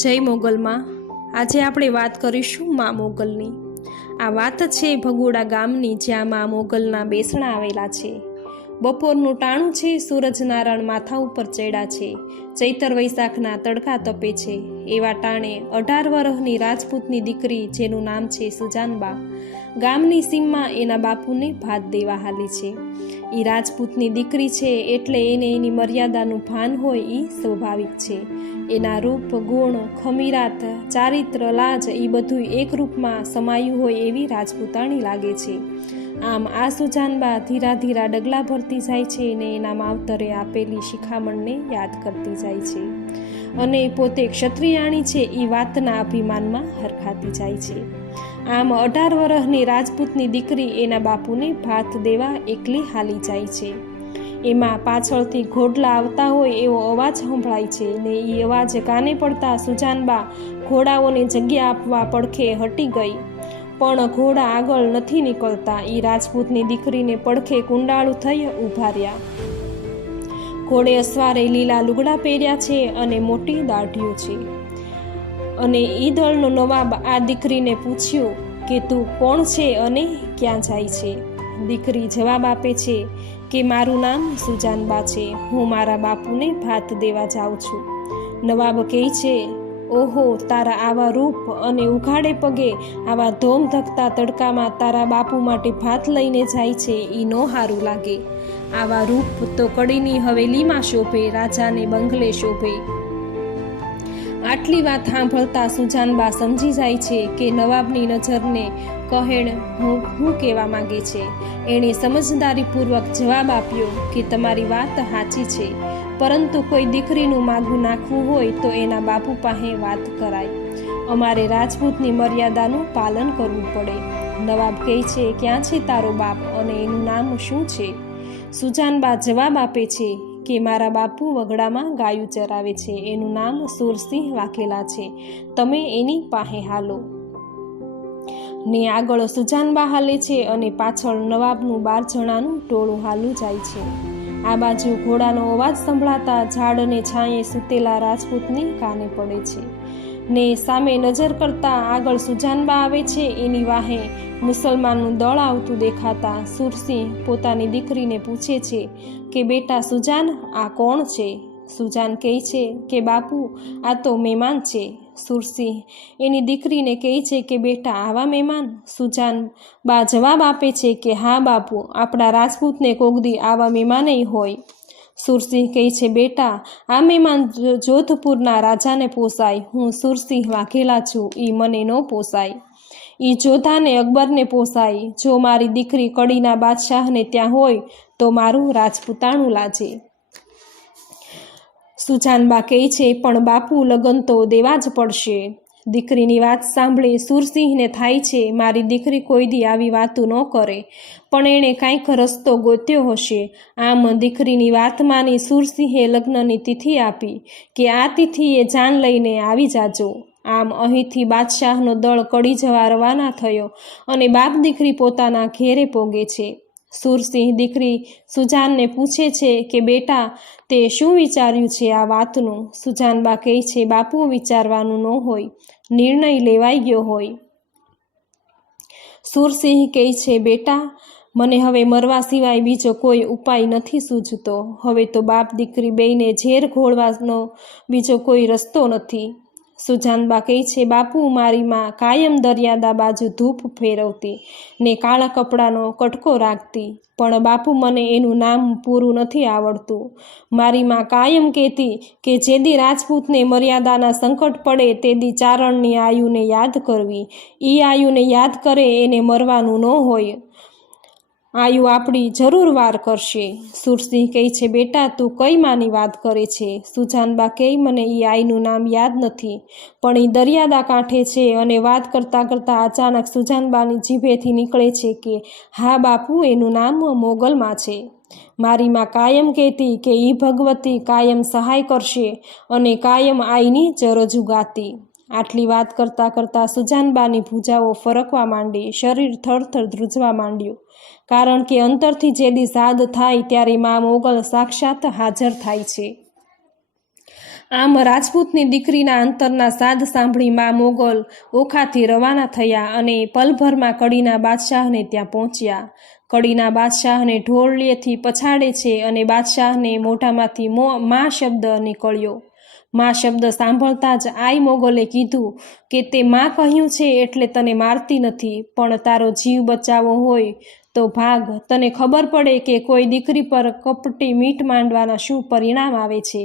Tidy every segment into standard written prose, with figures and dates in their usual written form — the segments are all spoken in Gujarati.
જય મોગલમાં આજે આપણે વાત કરીશું મા મોગલની। આ વાત છે ભગોડા ગામની, જ્યાં મા મોગલના બેસણા આવેલા છે। બપોરનું ટાણું છે, સૂરજનારાયણ માથા ઉપર ચડ્યા છે, ચૈતર વૈશાખના તડકા તપે છે। એવા ટાણે 18 વર્ષની રાજપૂતની દીકરી, જેનું નામ છે સુજાનબા, ગામની સીમમાં એના બાપુને ભાત દેવા હાલી છે। એ રાજપૂતની દીકરી છે એટલે એને એની મર્યાદાનું ભાન હોય એ સ્વાભાવિક છે। એના રૂપ, ગુણ, ખમીરાત, ચારિત્ર, લાજ એ બધું એક રૂપમાં સમાયું હોય એવી રાજપૂતાણી લાગે છે। આમ આ સુજાનબા ધીરા ધીરા ડગલા ભરતી જાય છે ને એના માવતરે આપેલી શિખામણને યાદ કરતી જાય છે અને પોતે ક્ષત્રિયાણી છે એ વાતના અભિમાનમાં હરખાતી જાય છે। આમ 18 વર્ષની રાજપૂતની દીકરી એના બાપુને ભાત દેવા એકલી હાલી જાય છે। એમાં પાછળથી ઘોડલા આવતા હોય એવો અવાજ સંભળાય છે ને એ અવાજ કાને પડતા સુજાનબા ઘોડાઓને જગ્યા આપવા પડખે હટી ગઈ, પણ ઘોડા આગળ નથી નીકળતા। એ રાજપૂતની દીકરીને પડખે કુંડાળું થઈ ઊભા રહ્યા। ઘોડે અસવારે લીલા લુગડા પહેર્યા છે અને મોટી દાઢીઓ છે અને ઈદળનો નવાબ આ દીકરીને પૂછ્યું કે તું કોણ છે અને ક્યાં જાય છે? દીકરી જવાબ આપે છે કે મારું નામ સુજાનબા છે, હું મારા બાપુને ભાત દેવા જાઉં છું। નવાબ કહે છે, ઓહો, તારા આવા રૂપ અને ઉઘાડે પગે આવા ધોમ ધકતા તડકામાં તારા બાપુ માટે ભાત લઈને જાય છે, એ નો હારું લાગે। આવા રૂપ તો કડીની હવેલીમાં શોભે, રાજાને બંગલે શોભે। આટલી વાત સાંભળતા સુજાનબા સમજી જાય છે કે નવાબની નજરને કહેણ હું કહેવા માંગે છે। એણે સમજદારીપૂર્વક જવાબ આપ્યો કે તમારી વાત સાચી છે, પરંતુ કોઈ દીકરીનું માગું નાખવું હોય તો એના બાપુ પાસે વાત કરાય। અમારે રાજપૂતની મર્યાદાનું પાલન કરવું પડે। નવાબ કહે છે, ક્યાં છે તારો બાપ અને એનું નામ શું છે? સુજાનબા જવાબ આપે છે કે મારા બાપુ વગડામાં ગાયું ચરાવે છે, એનું નામ સુરસિંહ વાઘેલા છે, તમે એની પાસે હાલો। ને આગળ સુજાનબા હાલે છે અને પાછળ નવાબનું 12 જણાનું ટોળું હાલું જાય છે। આ બાજુ ઘોડાનો અવાજ સંભળાતા ઝાડને છાંયે સૂતેલા રાજપૂતની કાને પડે છે ને સામે નજર કરતા આગળ સુજાનબા આવે છે। એની વાહે મુસલમાનનું દળ આવતું દેખાતા સુરસિંહ પોતાની દીકરીને પૂછે છે કે બેટા સુજાન, આ કોણ છે? સુજાન કહે છે કે બાપુ, આ તો મહેમાન છે। સુરસિંહ એની દીકરીને કહે છે કે બેટા, આવા મહેમાન? સુજાન બા જવાબ આપે છે કે હા બાપુ, આપણા રાજપૂતને કોગદી આવા મહેમાન હોય। સુરસિંહ કહે છે, બેટા, આ મહેમાન જોધપુરના રાજાને પોસાય, હું સુરસિંહ વાઘેલા છું, એ મને ન પોસાય। એ જોધાને અકબરને પોસાય। જો મારી દીકરી કડીના બાદશાહને ત્યાં હોય તો મારું રાજપૂતાણું લાજે। સુજાનબા કહે છે, પણ બાપુ, લગ્ન તો દેવા જ પડશે। દીકરીની વાત સાંભળી સુરસિંહને થાય છે મારી દીકરી કોઈ દી આવી વાતો ન કરે, પણ એણે કાંઈક રસ્તો ગોત્યો હશે। આમ દીકરીની વાત માની સુરસિંહે લગ્નની તિથિ આપી કે આ તિથિએ જાન લઈને આવી જાજો। આમ અહીંથી બાદશાહનો દળ કડી જવા રવાના થયો અને બાપ દીકરી પોતાના ઘેરે પોગે છે। સુરસિંહ દીકરી સુજાનને પૂછે છે કે બેટા, તે શું વિચાર્યું છે આ વાતનું? સુજાનબા કહે છે, બાપુ, વિચારવાનું ન હોય, નિર્ણય લેવાઈ ગયો હોય। સુરસિંહ કહે છે, બેટા, મને હવે મરવા સિવાય બીજો કોઈ ઉપાય નથી સૂઝતો। હવે તો બાપ દીકરી બેયને ઝેર ઘોળવાનો બીજો કોઈ રસ્તો નથી। સુજાનબા કહે છે, બાપુ, મારી માં કાયમ દરિયાદા બાજુ ધૂપ ફેરવતી ને કાળા કપડાનો કટકો રાખતી, પણ બાપુ, મને એનું નામ પૂરું નથી આવડતું। મારી માં કાયમ કહેતી કે જેદી રાજપૂતને મર્યાદાના સંકટ પડે તેદી ચારણની આયુને યાદ કરવી, ઈ આયુને યાદ કરે એને મરવાનું ન હોય, આયુ આપણી જરૂર વાર કરશે। સુરસિંહ કહે છે, બેટા, તું કઈ માની વાત કરે છે? સુજાનબા કહે, મને ઈ આઈનું નામ યાદ નથી, પણ ઈ દરિયાદા કાંઠે છે। અને વાત કરતાં કરતાં અચાનક સુજાનબાની જીભેથી નીકળે છે કે હા બાપુ, એનું નામ મોગલમાં છે। મારી માં કાયમ કહેતી કે ઈ ભગવતી કાયમ સહાય કરશે અને કાયમ આઈની જરજુ ગાતી। આટલી વાત કરતાં કરતાં સુજાનબાની ભૂજાઓ ફરકવા માંડી, શરીર થરથર ધ્રુજવા માંડ્યું, કારણ કે અંતરથી જેદી સાદ થાય ત્યારે મા મોગલ સાક્ષાત હાજર થાય છે। આમ રાજપૂતની દીકરીના અંતરના સાદ સાંભળી મા મોગલ ઓખાથી રવાના થયા અને પલભરમાં કડીના બાદશાહને ત્યાં પહોંચ્યા. કડીના બાદશાહને ઢોળિયેથી પછાડે છે અને બાદશાહને મોઢામાંથી મા શબ્દ નીકળ્યો. મા શબ્દ સાંભળતા જ આઈ મોગલે કીધું કે તે મા કહ્યું છે એટલે તને મારતી નથી, પણ તારો જીવ બચાવવો હોય તો ભાગ. તને ખબર પડે કે કોઈ દીકરી પર કપટી મીઠ માંડવાના શું પરિણામ આવે છે.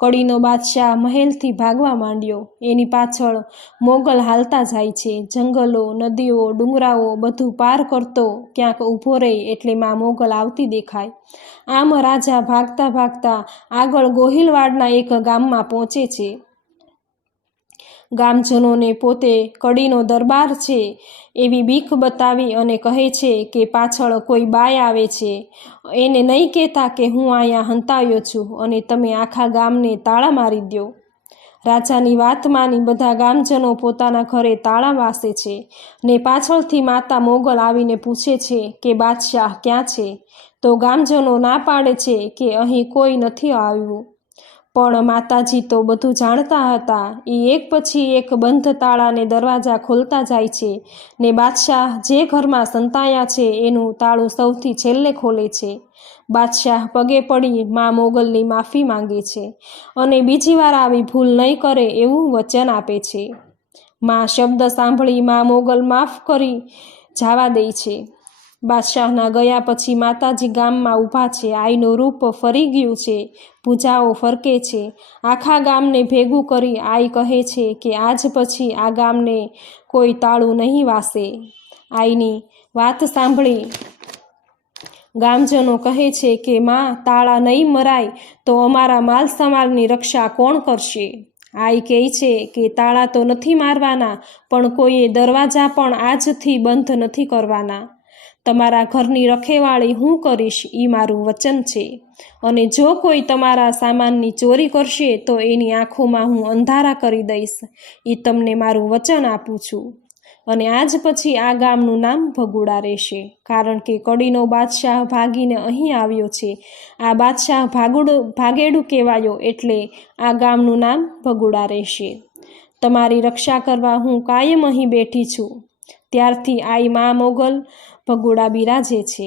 કડીનો બાદશાહ મહેલથી ભાગવા માંડ્યો. એની પાછળ મોગલ હાલતા જાય છે. જંગલો, નદીઓ, ડુંગરાઓ બધું પાર કરતો ક્યાંક ઊભો રહે એટલે મા મોગલ આવતી દેખાય. આમ રાજા ભાગતા ભાગતા આગળ ગોહિલવાડના એક ગામમાં પહોંચે છે. ગામજનોને પોતે કડીનો દરબાર છે એવી બીક બતાવી અને કહે છે કે પાછળ કોઈ બાઈ આવે છે. એને નહીં કહેતા કે હું અહીંયા હંતાયો છું અને તમે આખા ગામને તાળા મારી દો. રાજાની વાત માની બધા ગામજનો પોતાના ઘરે તાળા વાસે છે ને પાછળથી માતા મોગલ આવીને પૂછે છે કે બાદશાહ ક્યાં છે? તો ગામજનો ના પાડે છે કે અહીં કોઈ નથી આવ્યું. પણ માતાજી તો બધું જાણતા હતા. એ એક પછી એક બંધ તાળાને દરવાજા ખોલતા જાય છે ને બાદશાહ જે ઘરમાં સંતાયા છે એનું તાળું સૌથી છેલ્લે ખોલે છે. બાદશાહ પગે પડી મા મોગલની માફી માંગે છે અને બીજી વાર આવી ભૂલ નહીં કરે એવું વચન આપે છે. મા શબ્દ સાંભળી મા મોગલ માફ કરી જવા દે છે. બાદશાહના ગયા પછી માતાજી ગામમાં ઊભા છે. આઈનું રૂપ ફરી ગયું છે. પૂજાઓ ફરકે છે. આખા ગામને ભેગું કરી આઈ કહે છે કે આજ પછી આ ગામને કોઈ તાળું નહીં વાસે. આઈની વાત સાંભળી ગામજનો કહે છે કે માં, તાળા નહીં મરાય તો અમારા માલ સમાલની રક્ષા કોણ કરશે? આઈ કહે છે કે તાળા તો નથી મારવાના, પણ કોઈએ દરવાજા પણ આજથી બંધ નથી કરવાના. તમારા ઘરની રખેવાળી હું કરીશ એ મારું વચન છે. અને જો કોઈ તમારા સામાનની ચોરી કરશે તો એની આંખોમાં હું અંધારા કરી દઈશ. એ તમને મારું વચન આપું છું. અને આજ પછી આ ગામનું નામ ભગુડા રહેશે, કારણ કે કડીનો બાદશાહ ભાગીને અહીં આવ્યો છે. આ બાદશાહ ભાગેડું કહેવાયો એટલે આ ગામનું નામ ભગુડા રહેશે. તમારી રક્ષા કરવા હું કાયમ અહીં બેઠી છું. ત્યારથી આઈ મા મોગલ ભગુડા બિરાજે છે.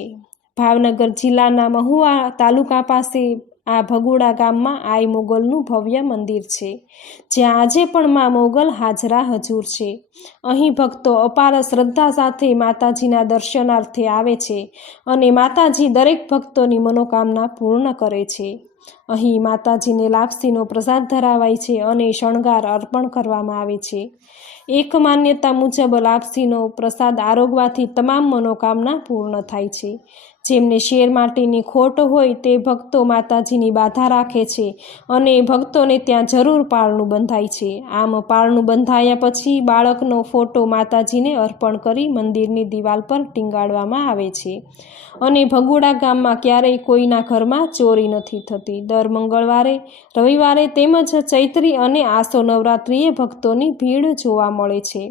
ભાવનગર જિલ્લાના મહુવા તાલુકા પાસે આ ભગુડા ગામમાં આઈ મોગલનું ભવ્ય મંદિર છે, જ્યાં આજે પણ મા મોગલ હાજરા હજુર છે. અહીં ભક્તો અપાર શ્રદ્ધા સાથે માતાજીના દર્શનાર્થે આવે છે અને માતાજી દરેક ભક્તોની મનોકામના પૂર્ણ કરે છે. અહીં માતાજીને લાપસીનો પ્રસાદ ધરાવાય છે અને શણગાર અર્પણ કરવામાં આવે છે. એક માન્યતા મુજબ લાપસીનો પ્રસાદ આરોગવાથી તમામ મનોકામના પૂર્ણ થાય છે. જેમને શેર માટેની ખોટ હોય તે ભક્તો માતાજીની બાધા રાખે છે અને ભક્તોને ત્યાં જરૂર પારણું બંધાય છે. આમ પારણું બંધાયા પછી બાળકનો ફોટો માતાજીને અર્પણ કરી મંદિરની દિવાલ પર ટીંગાડવામાં આવે છે. અને ભગુડા ગામમાં ક્યારેય કોઈના ઘરમાં ચોરી નથી થતી. દર મંગળવારે, રવિવારે તેમજ ચૈત્રી અને આસો નવરાત્રિએ ભક્તોની ભીડ જોવા મળે છે.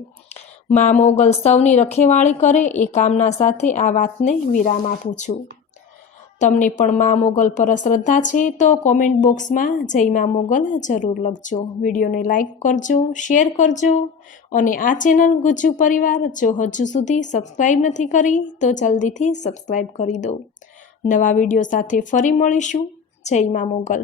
મા મોગલ સૌની રખેવાળી કરે એ કામના સાથે આ વાતને વિરામ આપું છું. તમને પણ મા મોગલ પર શ્રદ્ધા છે તો કોમેન્ટ બોક્સમાં જય મા મોગલ જરૂર લખજો. વિડીયોને લાઈક કરજો, શેર કરજો અને આ ચેનલ ગુજ્જુ પરિવાર જો હજુ સુધી સબસ્ક્રાઈબ નથી કરી તો જલ્દીથી સબસ્ક્રાઈબ કરી દો. નવા વિડીયો સાથે ફરી મળીશું. જય મા મોગલ.